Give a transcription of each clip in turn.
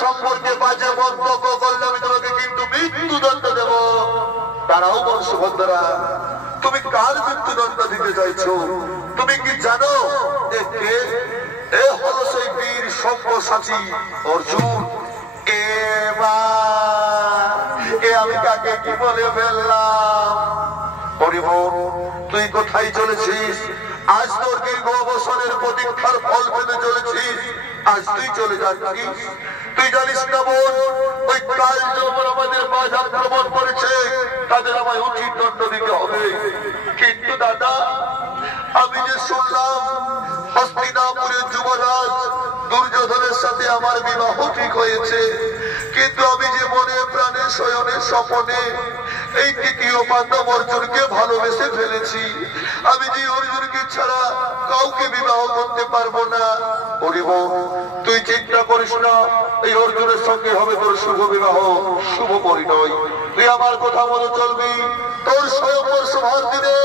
সম্পর্কে বাজে মন্তব্য করলে আমি তোমাকে কিন্তু মৃত্যুদণ্ড দেব। দাঁড়াও বোন সুভদ্রা, তুমি কার মৃত্যুদণ্ড দিতে চাইছো? তুমি কি জানো যে কে? এ হলো সেই বীর সব্যসাচী অর্জুন। আমি কাকে কি বলে ফেললাম? হরিবোন, তুই কোথায় চলেছিস? আজ তোর দীর্ঘ অবসরের প্রতীক্ষার ফল পেতে চলেছিস, আজ তুই চলে যাচ্ছিস। তুই জানিস না বোন, ওই কাল যখন আমাদের মাঝ আক্রমণ করেছে তাদের আমায় উচিত দণ্ড দিতে হবে। কিন্তু দাদা, আমি যে শুনলাম হস্তিনাপুরের যুবরাজ দুর্যোধনের সাথে আমার বিবাহ ঠিক হয়েছে, কিন্তু আমি যে মনে প্রাণে শয়নে স্বপনে এই তৃতীয় পাণ্ডব অর্জুনকে ভালোবেসে ফেলেছি। আমি যে অর্জুনকে ছাড়া কাউকে বিবাহ করতে পারবো না। হরিবোন, তুই চিন্তা করিস না, এই অর্জুনের সঙ্গে হবে তোর শুভ বিবাহ, শুভ পরিণয়। তুই আমার কথা মতো চলবি। তোর স্বয়ংবর সভার দিনে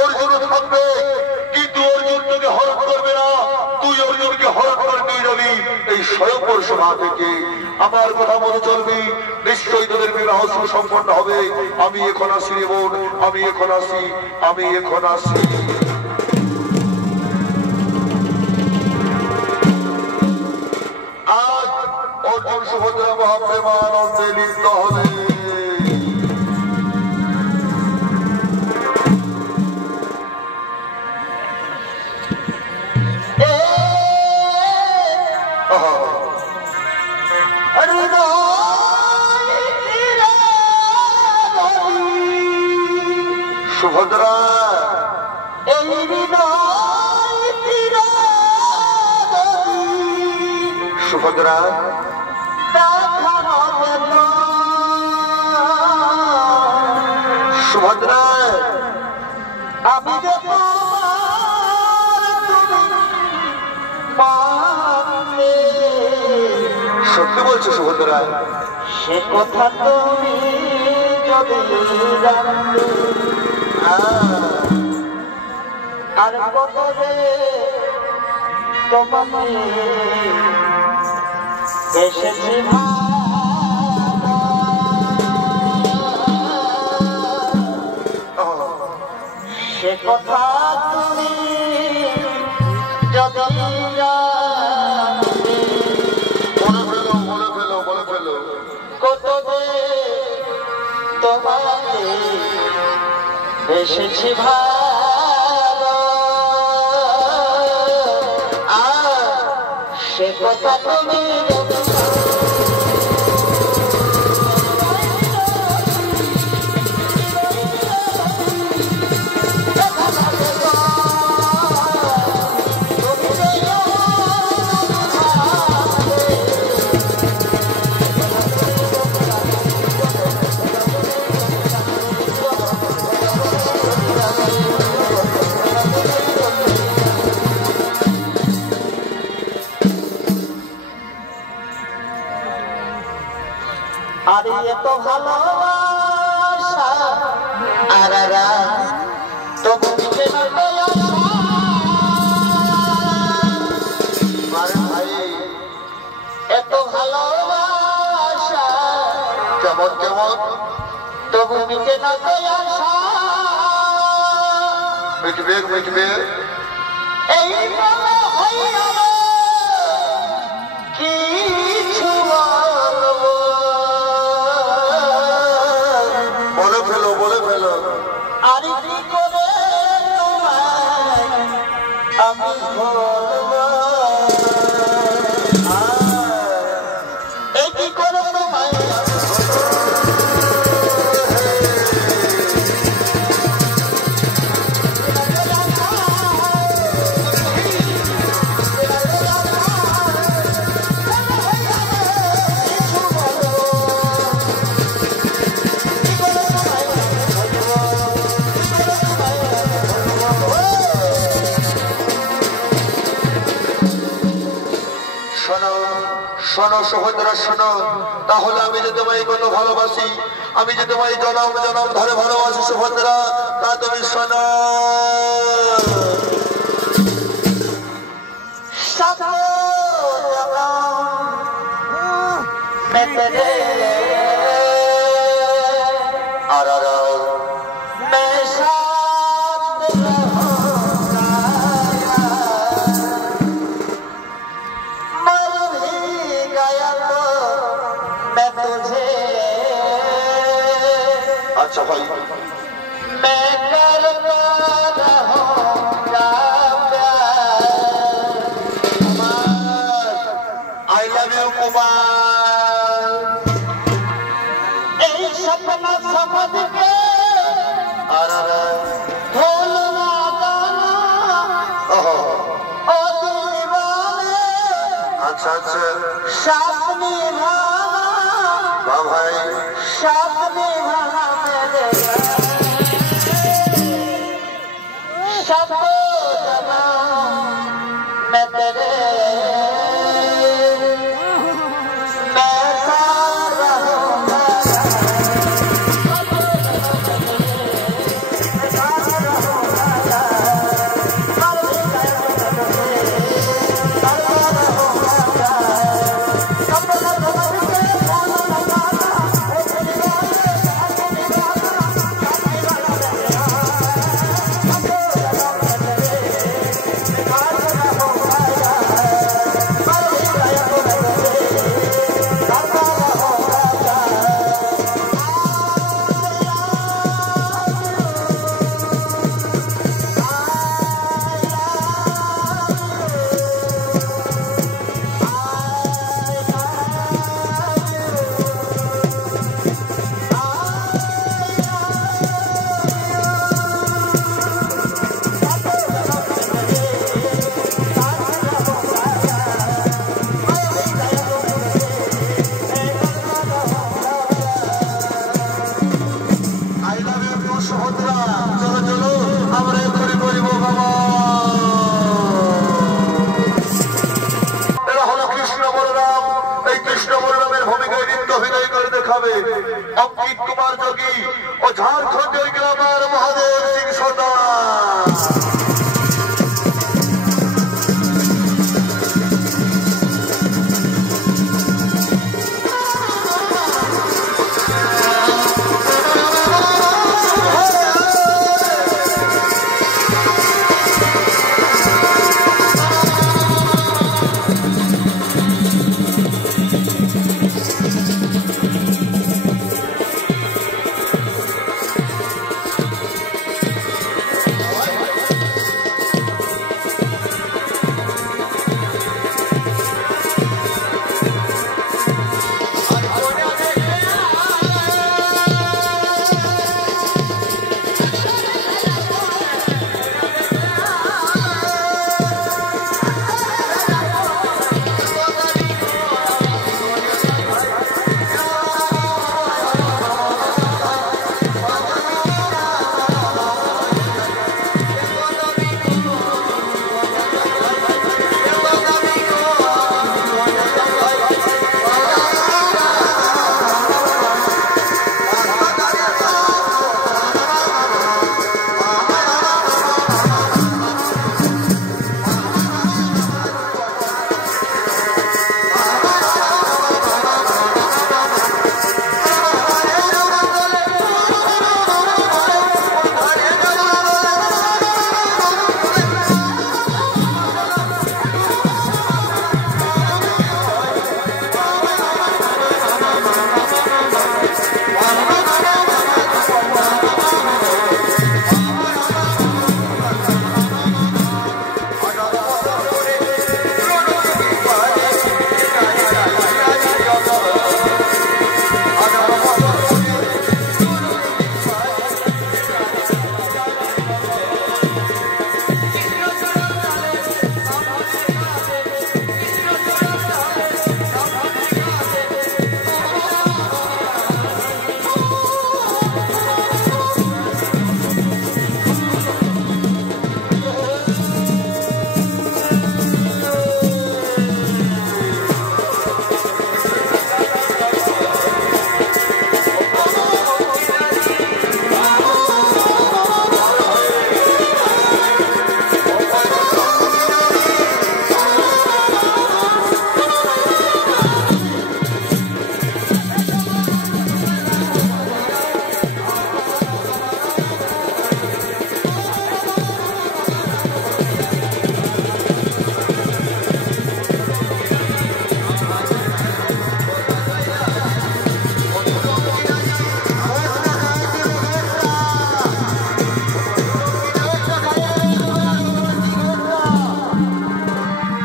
অর্জুন থাকবে, কিন্তু অর্জুন তোকে হরণ করবে না, তুই অর্জুনকে হরণ করে নিয়ে যাবি এই স্বয়ংবর সভা থেকে। আমার কথা মতো চলবি, নিশ্চয়ই তোদের বিবাহ সুসম্পন্ন হবে। আমি এখন আসি রে বোন, আমি এখন আসি, আমি এখন আসি। আজ অর্জুন সুভদ্রা মহাপ্রেমানন্দে লিপ্ত হবে। সুভদ্রা, সুভদ্রা, সুভদ্রা, আমি সত্যি বলছো সুভদ্রা? সে কথা তুমি যদি জানতে, আর কত যে তোমাকে এসেছি সে কথা তুমি যদি জানতে, বলে ফেলো। কত যে তোমাকে এসেছি ভালো, সে কথা তুমি আরে এত ভালোবাসা আর তবু ভাই, এত ভালোবাসা কেমন কেমন তবু মিটে না আশা, মিটবে। এই কিছু বলে ফেলো। আর কি করে আমি এই কি করে তোমায় শোনো সুভদ্রা, শোনো। তাহলে আমি যে তোমায় কত ভালোবাসি, আমি যে তোমায় জনম জনম ধরে ভালোবাসি সুভদ্রা, তা তুমি শোনো। আর अच्छा भाई मैं करता रहूंगा प्यार आई लव यू कुमार এই सपना समझ के ढोलना गाना ओ दीवाने अच्छा अच्छा साथ निभाना वाह भाई साथ निभाना मेरे सब जन्म मैं तेरे मैं साथ रहूंगा অঙ্কিত